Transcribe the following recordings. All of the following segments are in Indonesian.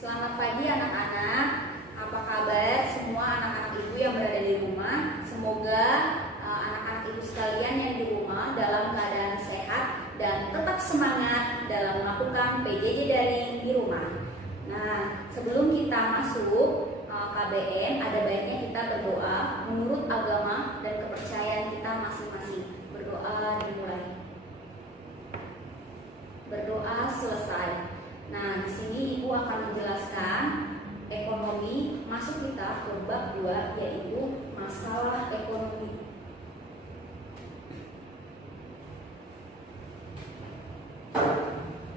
Selamat pagi anak-anak. Apa kabar semua anak-anak ibu yang berada di rumah? Semoga anak-anak ibu sekalian yang di rumah dalam keadaan sehat dan tetap semangat dalam melakukan PJJ daring di rumah. Nah, sebelum kita masuk KBM, ada baiknya kita berdoa menurut agama dan kepercayaan kita masing-masing. Berdoa dimulai. Berdoa selesai. Nah, di sini Ibu akan menjelaskan ekonomi, masuk kita ke bab 2, yaitu masalah ekonomi.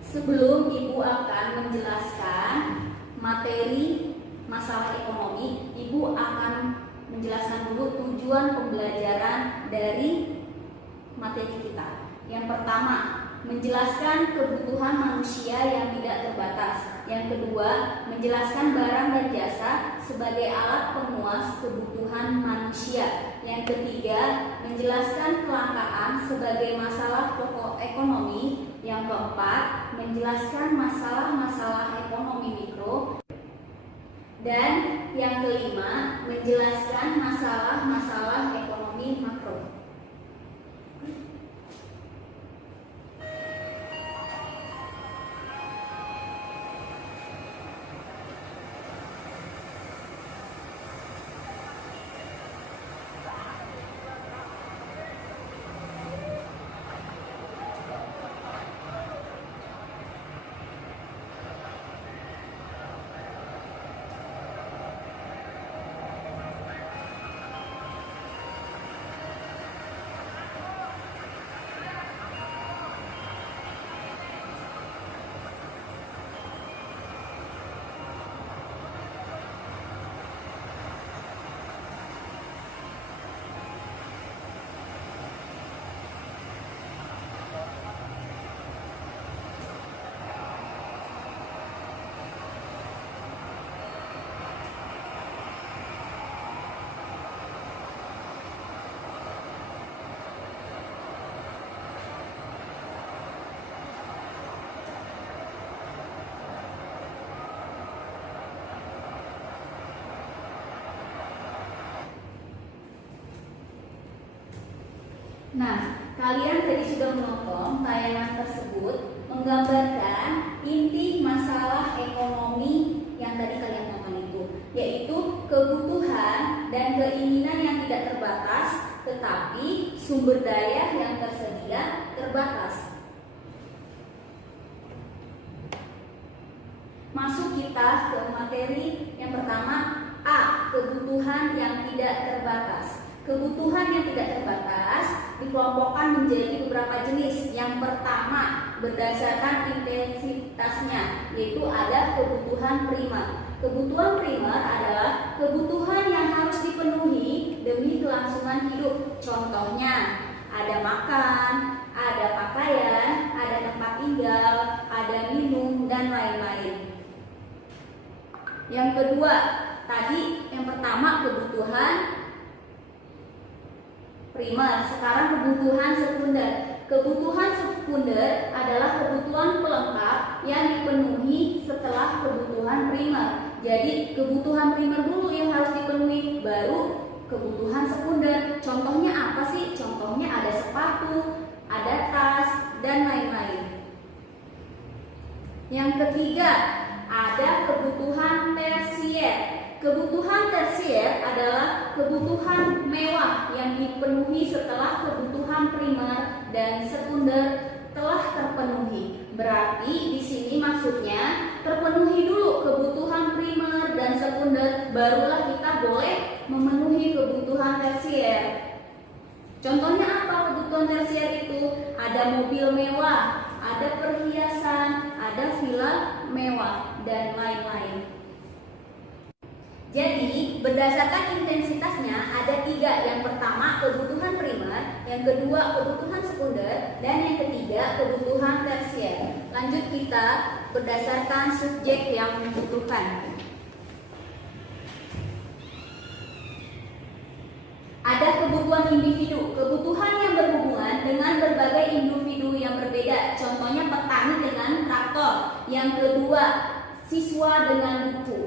Sebelum Ibu akan menjelaskan materi masalah ekonomi, Ibu akan menjelaskan dulu tujuan pembelajaran dari materi kita. Yang pertama, menjelaskan kebutuhan manusia yang tidak terbatas. Yang kedua, menjelaskan barang dan jasa sebagai alat pemuas kebutuhan manusia. Yang ketiga, menjelaskan kelangkaan sebagai masalah pokok ekonomi. Yang keempat, menjelaskan masalah-masalah ekonomi mikro. Dan yang kelima, menjelaskan masalah-masalah ekonomi makro. Nah, kalian tadi sudah menonton tayangan tersebut menggambarkan inti masalah ekonomi yang tadi kalian tonton itu, yaitu kebutuhan dan keinginan yang tidak terbatas, tetapi sumber daya yang tersedia terbatas. Masuk kita ke materi yang pertama, A. Kebutuhan yang tidak terbatas. Kebutuhan yang tidak terbatas dikelompokkan menjadi beberapa jenis. Yang pertama, berdasarkan intensitasnya, yaitu ada kebutuhan primer. Kebutuhan primer adalah kebutuhan yang harus dipenuhi demi kelangsungan hidup. Contohnya, ada makan, ada pakaian, ada tempat tinggal, ada minum, dan lain-lain. Yang kedua, tadi yang pertama kebutuhan primer, sekarang kebutuhan sekunder. Kebutuhan sekunder adalah kebutuhan pelengkap yang dipenuhi setelah kebutuhan primer. Jadi kebutuhan primer dulu yang harus dipenuhi, baru kebutuhan sekunder. Contohnya apa sih? Contohnya ada sepatu, ada tas, dan lain-lain. Yang ketiga, ada kebutuhan tersier. Kebutuhan tersier adalah kebutuhan mewah yang dipenuhi setelah kebutuhan primer dan sekunder telah terpenuhi. Berarti di sini maksudnya terpenuhi dulu kebutuhan primer dan sekunder, barulah kita boleh memenuhi kebutuhan tersier. Contohnya apa kebutuhan tersier itu? Ada mobil mewah, ada perhiasan, ada villa mewah, dan lain-lain. Jadi, berdasarkan intensitasnya ada 3. Yang pertama, kebutuhan primer. Yang kedua, kebutuhan sekunder. Dan yang ketiga, kebutuhan tersier. Lanjut kita berdasarkan subjek yang membutuhkan. Ada kebutuhan individu. Kebutuhan yang berhubungan dengan berbagai individu yang berbeda. Contohnya petani dengan traktor. Yang kedua, siswa dengan buku.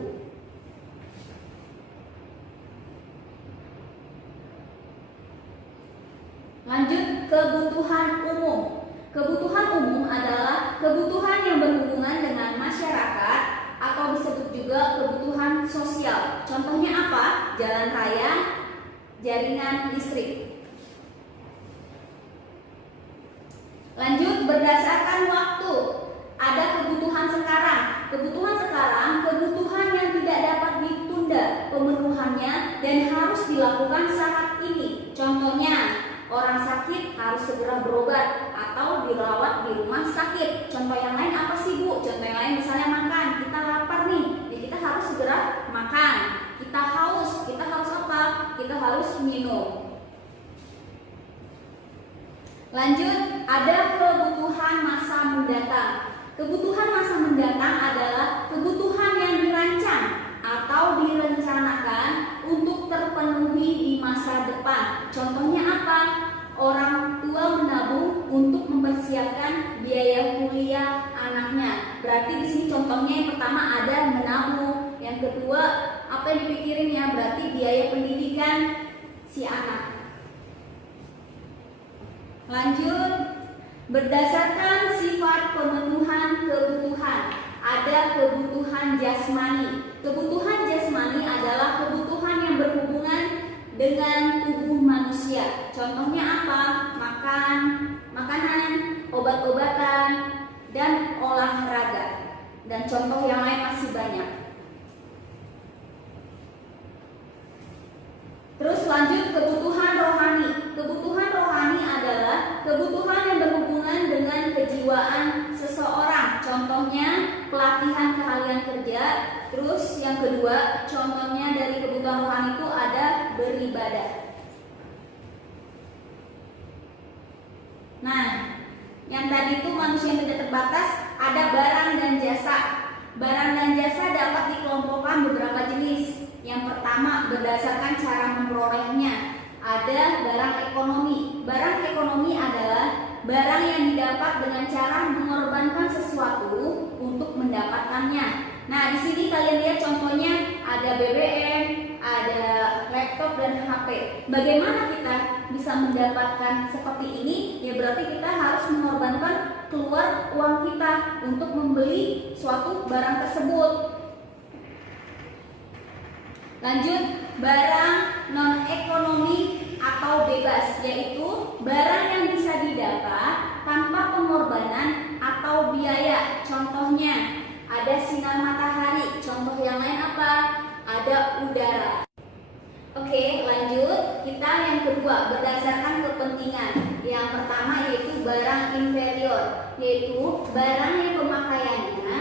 Lanjut, kebutuhan umum. Kebutuhan umum adalah kebutuhan yang berhubungan dengan masyarakat atau disebut juga kebutuhan sosial. Contohnya apa? Jalan raya, jaringan listrik. Lanjut, berdasarkan waktu. Ada kebutuhan sekarang. Kebutuhan sekarang, kebutuhan yang tidak dapat ditunda pemenuhannya dan harus dilakukan saat ini. Contohnya, orang sakit harus segera berobat atau dirawat di rumah sakit. Contoh yang lain apa sih Bu? Contoh yang lain misalnya makan. Kita lapar nih, ya kita harus segera makan. Kita haus, kita harus apa? Kita harus minum. Lanjut, ada kebutuhan masa mendatang. Kebutuhan masa mendatang adalah kebutuhan yang dirancang atau direncanakan untuk terpenuhi di masa depan. Contohnya apa? Orang tua menabung untuk mempersiapkan biaya kuliah anaknya. Berarti di sini contohnya yang pertama ada menabung, yang kedua apa yang dipikirin ya? Berarti biaya pendidikan si anak. Lanjut, berdasarkan sifat pemenuhan kebutuhan, ada kebutuhan jasmani. Kebutuhan jasmani adalah kebutuhan yang berhubungan dengan tubuh manusia. Contohnya apa? Makan, makanan, obat-obatan, dan olahraga. Dan contoh yang lain masih banyak. Terus lanjut, kebutuhan rohani. Kebutuhan rohani adalah kebutuhan yang berhubungan dengan kejiwaan seseorang. Contohnya pelatihan keahlian kerja. Terus yang kedua, contohnya dari kebutuhan rohani itu ada beribadah. Nah, yang tadi itu manusia yang tidak terbatas, ada barang dan jasa. Barang dan jasa dapat dikelompokkan beberapa jenis. Yang pertama, berdasarkan cara memperolehnya. Ada barang ekonomi. Barang ekonomi adalah barang yang didapat dengan cara mengorbankan sesuatu untuk mendapatkannya. Nah, di sini kalian lihat contohnya ada BBM, ada laptop dan HP. Bagaimana kita bisa mendapatkan seperti ini? Ya berarti kita harus mengorbankan keluar uang kita untuk membeli suatu barang tersebut. Lanjut, barang non-ekonomi atau bebas, yaitu barang yang bisa didapat tanpa pengorbanan atau biaya. Contohnya, ada sinar matahari. Contoh yang lain apa? Ada udara. Oke, lanjut. Kita yang kedua, berdasarkan kepentingan. Yang pertama yaitu barang inferior, yaitu barang yang pemakaiannya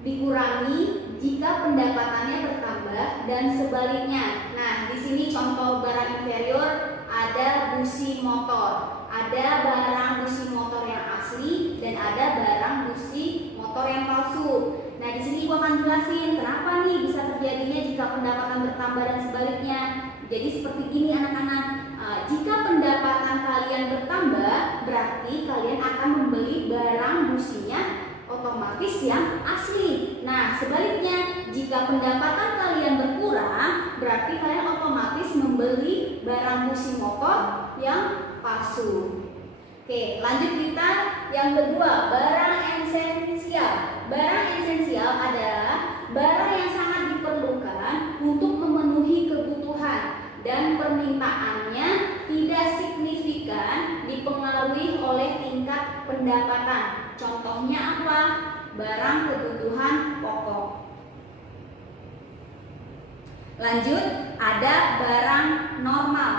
dikurangi jika pendapatannya bertambah dan sebaliknya. Nah, di sini contoh barang inferior ada busi motor. Ada barang busi motor yang asli dan ada barang busi motor yang palsu. Nah, di sini gua akan jelasin kenapa nih bisa terjadinya jika pendapatan bertambah dan sebaliknya. Jadi seperti ini anak-anak. Jika pendapatan kalian bertambah, berarti kalian akan membeli barang businya otomatis yang asli. Nah, sebaliknya, jika pendapatan kalian berkurang, berarti kalian otomatis membeli barang busi motor yang palsu. Oke, lanjut kita yang kedua, barang esensial. Barang esensial adalah barang yang sangat diperlukan untuk memenuhi kebutuhan dan permintaannya tidak signifikan dipengaruhi oleh tingkat pendapatan. Contohnya apa? Barang kebutuhan pokok. Lanjut, ada barang normal.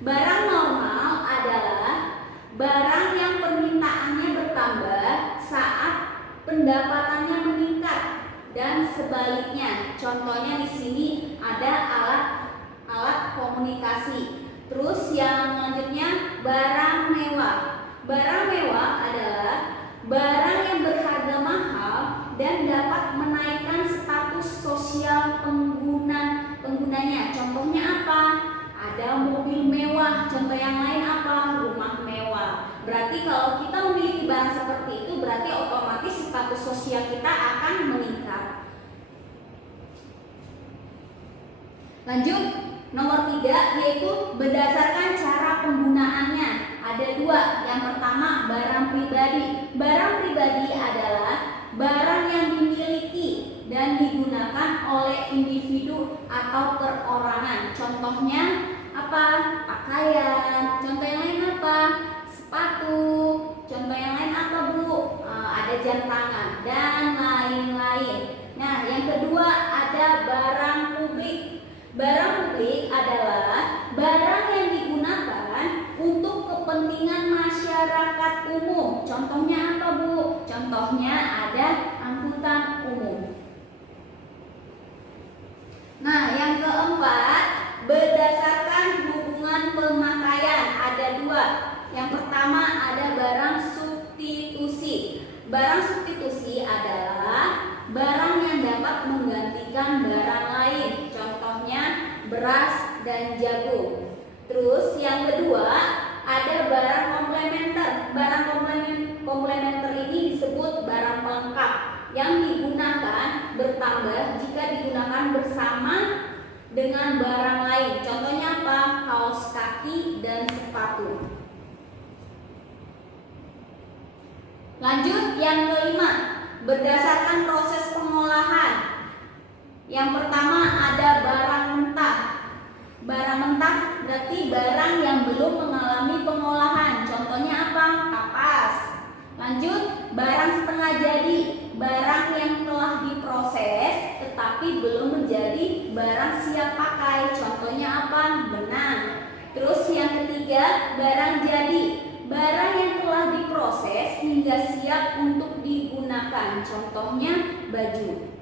Barang normal adalah barang yang permintaannya bertambah saat pendapatannya meningkat dan sebaliknya. Contohnya di sini ada alat komunikasi. Terus yang selanjutnya barang mewah. Barang mewah adalah barang yang berharga mahal dan dapat menaikkan status sosial penggunanya. Contohnya apa? Ada mobil mewah. Contoh yang lain apa? Rumah mewah. Berarti kalau kita memiliki barang seperti itu, berarti otomatis status sosial kita akan meningkat. Lanjut, nomor 3 yaitu berdasarkan cara penggunaannya. Ada 2. Yang pertama, barang pribadi. Barang pribadi adalah barang yang dimiliki dan digunakan oleh individu atau perorangan. Contohnya apa? Pakaian. Contoh yang lain apa? Sepatu. Contoh yang lain apa, Bu? Ada jam tangan dan lain-lain. Nah, yang kedua ada barang publik. Barang publik adalah barang yang digunakan untuk kepentingan masyarakat umum. Contohnya apa, Bu? Contohnya ada angkutan umum. Nah, yang keempat, berdasarkan hubungan pemakaian ada 2. Yang pertama ada barang substitusi. Barang substitusi adalah barang yang dapat menggantikan barang lain. Contohnya beras dan jagung. Terus yang kedua ada barang komplementer. Barang komplementer ini disebut barang pelengkap yang digunakan bertambah jika digunakan bersama dengan barang lain. Contohnya apa? Kaos kaki dan sepatu. Lanjut, yang kelima, berdasarkan proses pengolahan. Yang pertama ada barang mentah. Barang mentah berarti barang yang belum mengalami pengolahan. Contohnya apa? Kapas. Lanjut, barang setengah jadi. Barang yang telah diproses tetapi belum menjadi barang siap pakai. Contohnya apa? Benang. Terus yang ketiga, barang jadi. Barang yang telah diproses hingga siap untuk digunakan. Contohnya baju.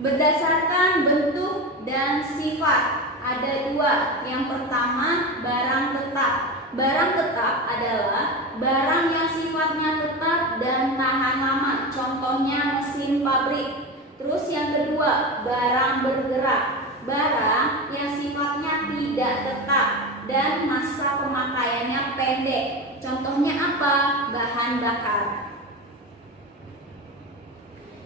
Berdasarkan bentuk dan sifat ada 2. Yang pertama, barang tetap. Barang tetap adalah barang yang sifatnya tetap dan tahan lama. Contohnya mesin pabrik. Terus yang kedua, barang bergerak. Barang yang sifatnya tidak tetap dan masa pemakaiannya pendek. Contohnya apa? Bahan bakar.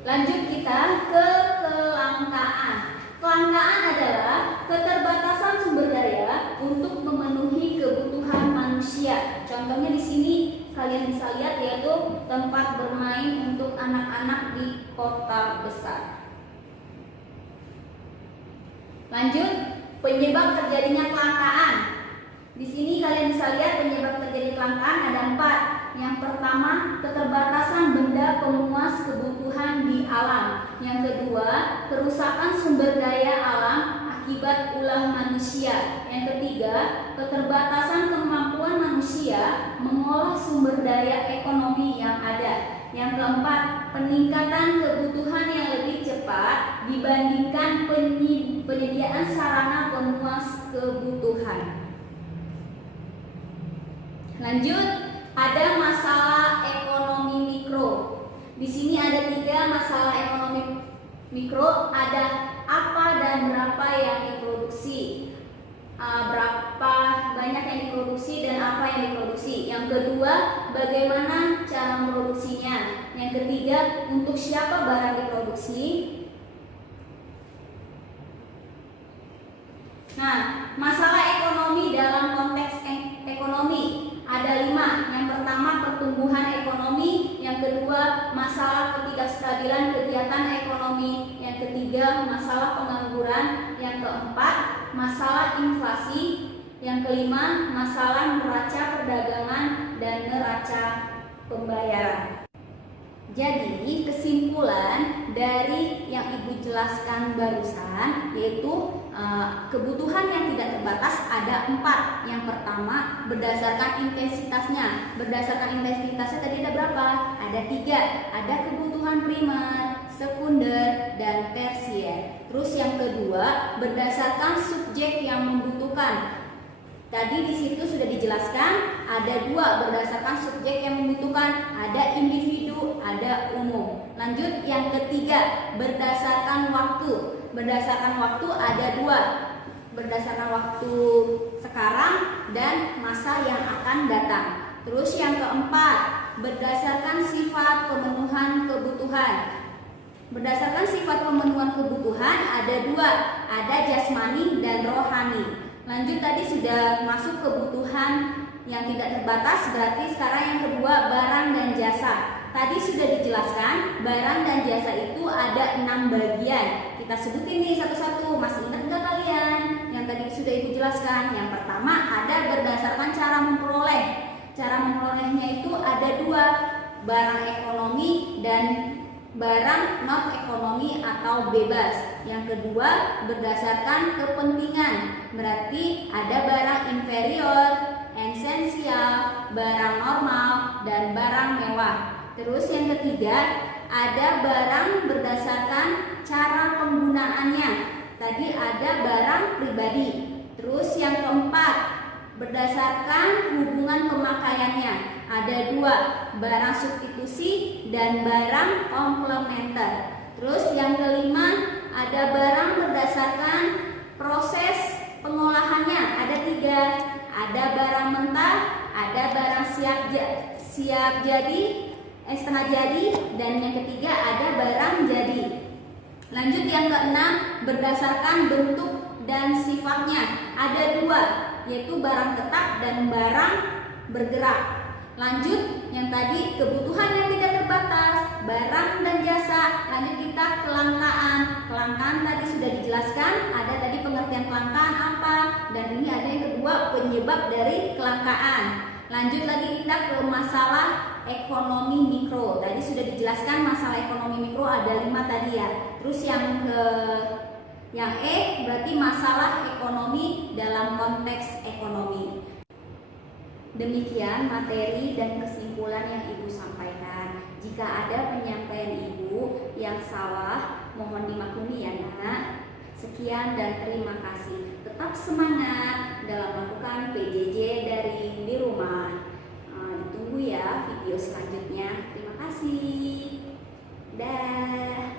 Lanjut kita ke kelangkaan. Kelangkaan adalah keterbatasan sumber daya untuk memenuhi kebutuhan manusia. Contohnya di sini kalian bisa lihat yaitu tempat bermain untuk anak-anak di kota besar. Lanjut, penyebab terjadinya kelangkaan. Di sini kalian bisa lihat penyebab terjadi kelangkaan ada 4. Yang pertama, keterbatasan benda pemuas kebutuhan di alam. Yang kedua, kerusakan sumber daya alam akibat ulah manusia. Yang ketiga, keterbatasan kemampuan manusia mengolah sumber daya ekonomi yang ada. Yang keempat, peningkatan kebutuhan yang lebih cepat dibandingkan penyediaan sarana pemuas kebutuhan. Lanjut, ada masalah ekonomi mikro. Di sini ada 3 masalah ekonomi mikro. Ada apa dan berapa yang diproduksi, berapa banyak yang diproduksi dan apa yang diproduksi. Yang kedua, bagaimana cara memproduksinya. Yang ketiga, untuk siapa barang diproduksi. Nah, masalah ekonomi dalam konteks ekonomi ada 5. Yang pertama, pertumbuhan ekonomi. Yang kedua, masalah ketidakstabilan kegiatan ekonomi. Yang ketiga, masalah pengangguran. Yang keempat, masalah inflasi. Yang kelima, masalah neraca perdagangan dan neraca pembayaran. Jadi kesimpulan dari yang Ibu jelaskan barusan yaitu kebutuhan yang tidak terbatas ada 4. Yang pertama, berdasarkan intensitasnya. Berdasarkan intensitasnya tadi ada berapa? Ada 3. Ada kebutuhan primer, sekunder, dan tersier. Terus yang kedua, berdasarkan subjek yang membutuhkan. Tadi di situ sudah dijelaskan ada 2 berdasarkan subjek yang membutuhkan, ada individu, ada umum. Lanjut yang ketiga, berdasarkan waktu. Berdasarkan waktu ada 2, berdasarkan waktu sekarang dan masa yang akan datang. Terus yang keempat, berdasarkan sifat pemenuhan kebutuhan. Berdasarkan sifat pemenuhan kebutuhan ada dua, ada jasmani dan rohani. Lanjut, tadi sudah masuk kebutuhan yang tidak terbatas, berarti sekarang yang kedua barang dan jasa. Tadi sudah dijelaskan, barang dan jasa itu ada 6 bagian. Kita sebutin nih satu-satu, masih ingat nggak kalian? Yang tadi sudah Ibu jelaskan. Yang pertama ada berdasarkan cara memperoleh. Cara memperolehnya itu ada dua, barang ekonomi dan barang non ekonomi atau bebas. Yang kedua berdasarkan kepentingan, berarti ada barang inferior, esensial, barang normal, dan barang mewah. Terus yang ketiga ada barang berdasarkan cara penggunaannya. Tadi ada barang pribadi. Terus yang keempat berdasarkan hubungan pemakaiannya. Ada dua, barang substitusi dan barang komplementer. Terus yang kelima ada barang berdasarkan proses pengolahannya. Ada tiga, ada barang mentah, ada barang siap jadi, setengah jadi, dan yang ketiga ada barang jadi. Lanjut yang keenam berdasarkan bentuk dan sifatnya. Ada dua, yaitu barang tetap dan barang bergerak. Lanjut yang tadi kebutuhan yang tidak terbatas, barang dan jasa. Lanjut kita kelangkaan. Kelangkaan tadi sudah dijelaskan, ada tadi pengertian kelangkaan apa, dan ini ada yang kedua penyebab dari kelangkaan. Lanjut lagi kita ke masalah ekonomi mikro. Tadi sudah dijelaskan masalah ekonomi mikro ada 5 tadi ya. Terus yang E berarti masalah ekonomi dalam konteks ekonomi. Demikian materi dan kesimpulan yang Ibu sampaikan. Jika ada penyampaian Ibu yang salah, mohon dimaklumi ya Nak. Sekian dan terima kasih. Tetap semangat dalam melakukan PJJ dari di rumah. Ditunggu ya video selanjutnya. Terima kasih. Dah.